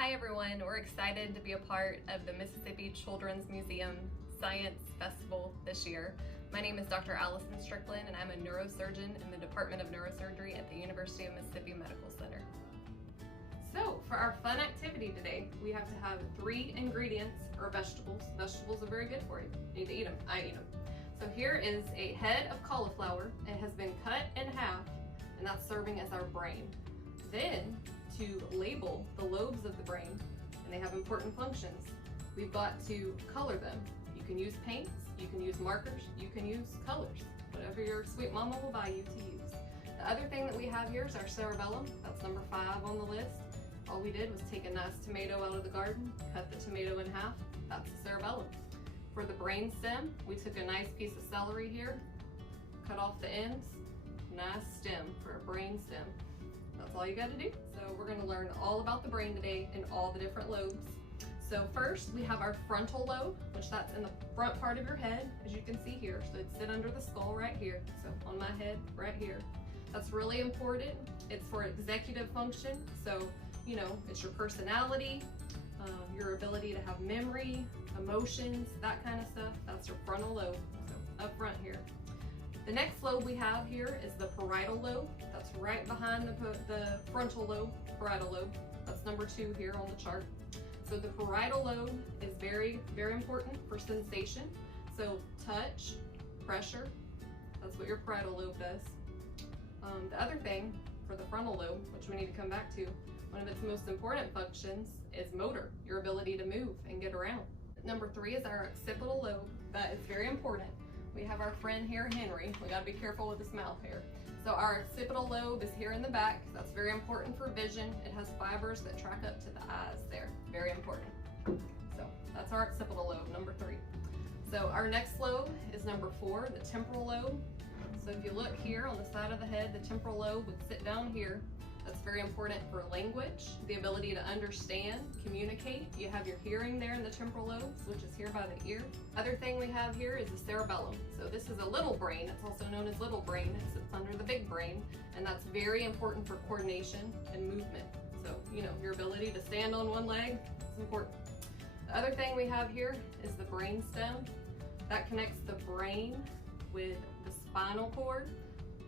Hi everyone, we're excited to be a part of the Mississippi Children's Museum Science Festival this year. My name is Dr. Allison Strickland and I'm a neurosurgeon in the Department of Neurosurgery at the University of Mississippi Medical Center. So for our fun activity today, we have to have 3 ingredients or vegetables. Vegetables are very good for you. You need to eat them. I eat them. So here is a head of cauliflower. It has been cut in half and that's serving as our brain. Then to label the lobes of the brain, and they have important functions, we've got to color them. You can use paints, you can use markers, you can use colors, whatever your sweet mama will buy you to use. The other thing that we have here is our cerebellum. That's number 5 on the list. All we did was take a nice tomato out of the garden, cut the tomato in half. That's the cerebellum. For the brain stem, we took a nice piece of celery here, cut off the ends, nice stem for a brain stem. That's all you got to do. So we're going to learn all about the brain today and all the different lobes. So first we have our frontal lobe, which that's in the front part of your head, as you can see here. So it's sit under the skull right here. So on my head right here. That's really important. It's for executive function. So, you know, it's your personality, your ability to have memory, emotions, that kind of stuff. That's your frontal lobe. So up front here. The next lobe we have here is the parietal lobe. That's right behind the frontal lobe, parietal lobe. That's number 2 here on the chart. So the parietal lobe is very, very important for sensation. So touch, pressure, that's what your parietal lobe does. The other thing for the frontal lobe, which we need to come back to, one of its most important functions is motor, your ability to move and get around. Number 3 is our occipital lobe. That is very important. We have our friend here, Henry. We gotta be careful with his mouth here. So our occipital lobe is here in the back. That's very important for vision. It has fibers that track up to the eyes there. Very important. So that's our occipital lobe, number 3. So our next lobe is number 4, the temporal lobe. So if you look here on the side of the head, the temporal lobe would sit down here. That's very important for language, the ability to understand, communicate. You have your hearing there in the temporal lobes, which is here by the ear. Other thing we have here is the cerebellum. So this is a little brain. It's also known as little brain. It sits under the big brain, and that's very important for coordination and movement. So, you know, your ability to stand on one leg is important. The other thing we have here is the brain stem. That connects the brain with the spinal cord.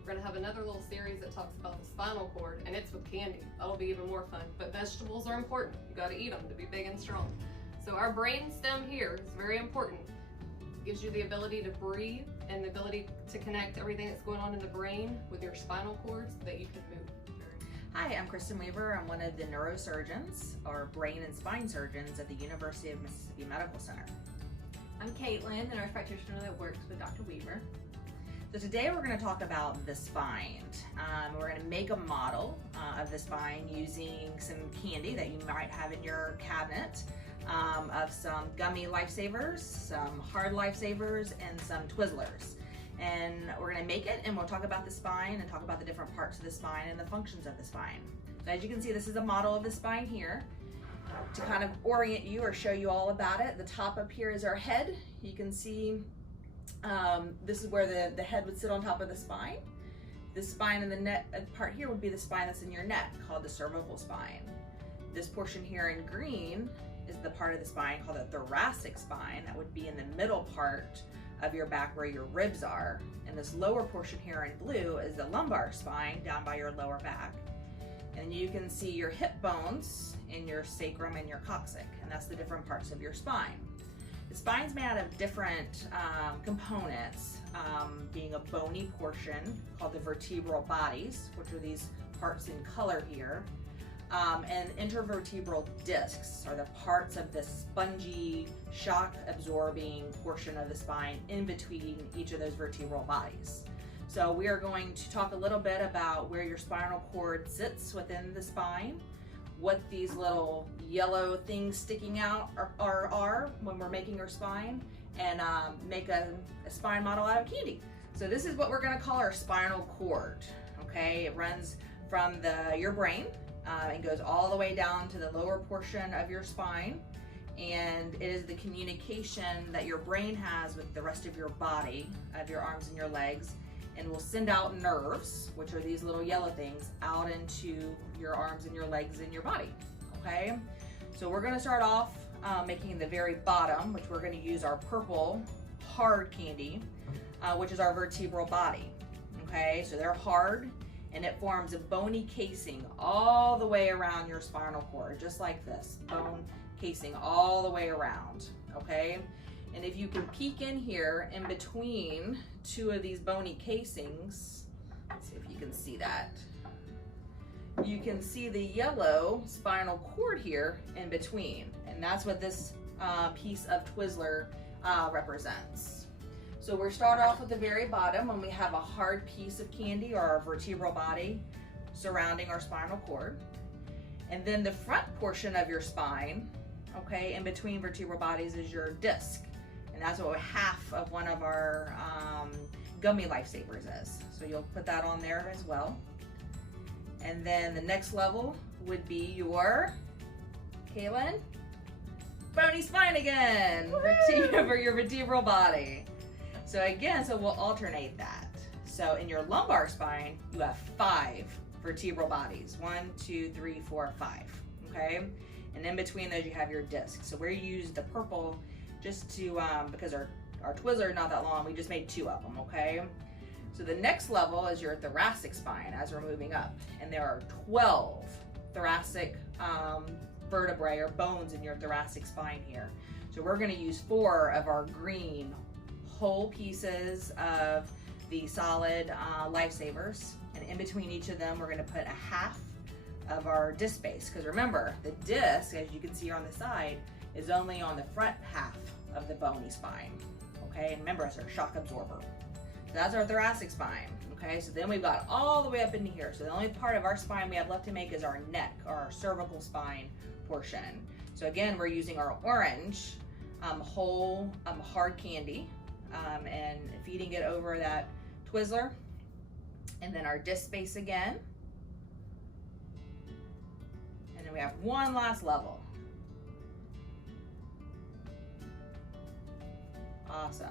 We're gonna have another little series that talks about the spinal cord, and it's with candy. That'll be even more fun. But vegetables are important. You gotta eat them to be big and strong. So our brain stem here is very important. It gives you the ability to breathe and the ability to connect everything that's going on in the brain with your spinal cord so that you can move. Hi, I'm Kristen Weaver. I'm one of the neurosurgeons, or brain and spine surgeons at the University of Mississippi Medical Center. I'm Caitlin, the nurse practitioner that works with Dr. Weaver. So today we're going to talk about the spine. We're going to make a model of the spine using some candy that you might have in your cabinet, of some gummy lifesavers, some hard lifesavers, and some Twizzlers. And we're going to make it, and we'll talk about the spine and talk about the different parts of the spine and the functions of the spine. So as you can see, this is a model of the spine here. To kind of orient you or show you all about it, the top up here is our head. You can see this is where the head would sit on top of the spine. The spine and the neck part here would be the spine that's in your neck, called the cervical spine. This portion here in green is the part of the spine called the thoracic spine. That would be in the middle part of your back where your ribs are. And this lower portion here in blue is the lumbar spine down by your lower back. And you can see your hip bones in your sacrum and your coccyx, and that's the different parts of your spine. The spine's made out of different components, being a bony portion called the vertebral bodies, which are these parts in color here, and intervertebral discs are the parts of the spongy, shock-absorbing portion of the spine in between each of those vertebral bodies. So we are going to talk a little bit about where your spinal cord sits within the spine, what these little yellow things sticking out are when we're making our spine, and make a spine model out of candy. So this is what we're going to call our spinal cord. Okay, it runs from your brain and goes all the way down to the lower portion of your spine, and it is the communication that your brain has with the rest of your body, of your arms and your legs, and will send out nerves, which are these little yellow things, out into your arms and your legs and your body, okay? So we're going to start off making the very bottom, which we're going to use our purple hard candy, which is our vertebral body. Okay, so they're hard and it forms a bony casing all the way around your spinal cord, just like this, bone casing all the way around, okay? And if you can peek in here in between two of these bony casings, let's see if you can see that. You can see the yellow spinal cord here in between, and that's what this piece of Twizzler represents. So we're start off at the very bottom when we have a hard piece of candy or our vertebral body surrounding our spinal cord. And then the front portion of your spine, okay, in between vertebral bodies is your disc. And that's what half of one of our gummy lifesavers is. So you'll put that on there as well. And then the next level would be your, Caitlin, bony spine again for your vertebral body. So again, so we'll alternate that. So in your lumbar spine, you have 5 vertebral bodies. 1, 2, 3, 4, 5, okay? And in between those, you have your disc. So we use the purple just to, because our Twizzler is not that long, we just made 2 of them, okay? So the next level is your thoracic spine as we're moving up. And there are 12 thoracic vertebrae or bones in your thoracic spine here. So we're gonna use 4 of our green whole pieces of the solid lifesavers, and in between each of them we're going to put a half of our disc base, because remember the disc, as you can see on the side, is only on the front half of the bony spine, okay? And remember, it's our shock absorber. So that's our thoracic spine, okay? So then we've got all the way up into here. So the only part of our spine we have left to make is our neck, or our cervical spine portion. So again, we're using our orange whole hard candy, and feeding it over that Twizzler, and then our disc space again, and then we have one last level. Awesome.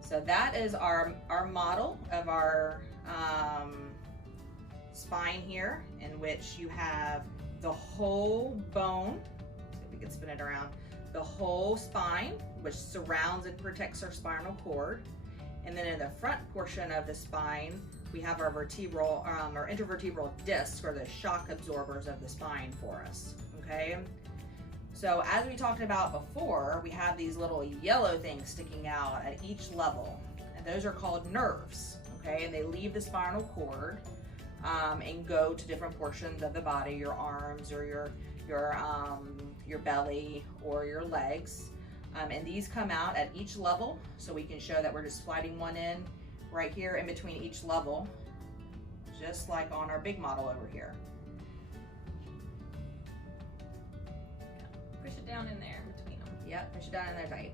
So that is our model of our spine here, in which you have the whole bone, so we can spin it around, the whole spine, which surrounds and protects our spinal cord. And then in the front portion of the spine, we have our vertebral, our intervertebral discs, or the shock absorbers of the spine for us, okay? So as we talked about before, we have these little yellow things sticking out at each level, and those are called nerves, okay? And they leave the spinal cord and go to different portions of the body, your arms, or your belly, or your legs. And these come out at each level, so we can show that we're just sliding one in right here in between each level, just like on our big model over here. Push it down in there between them. Yep, push it down in there tight.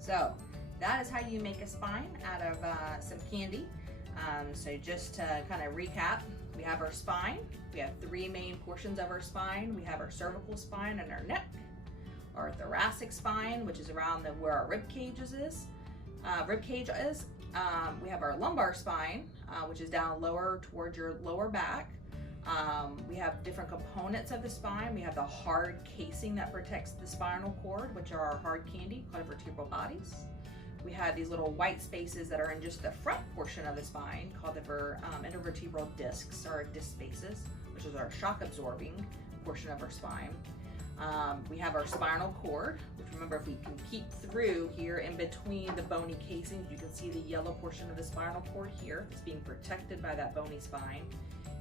So that is how you make a spine out of some candy. So just to kind of recap, we have our spine. We have 3 main portions of our spine. We have our cervical spine and our neck, our thoracic spine, which is around where our rib cage is. We have our lumbar spine, which is down lower towards your lower back. We have different components of the spine. We have the hard casing that protects the spinal cord, which are our hard candy called vertebral bodies. We have these little white spaces that are in just the front portion of the spine called the intervertebral discs, or disc spaces, which is our shock absorbing portion of our spine. We have our spinal cord, which, remember, if we can peek through here in between the bony casings, you can see the yellow portion of the spinal cord here. It's being protected by that bony spine.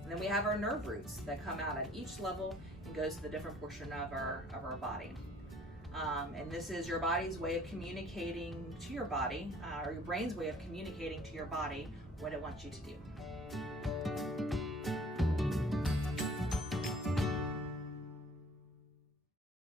And then we have our nerve roots that come out at each level and goes to the different portion of our body. And this is your body's way of communicating to your body, or your brain's way of communicating to your body what it wants you to do.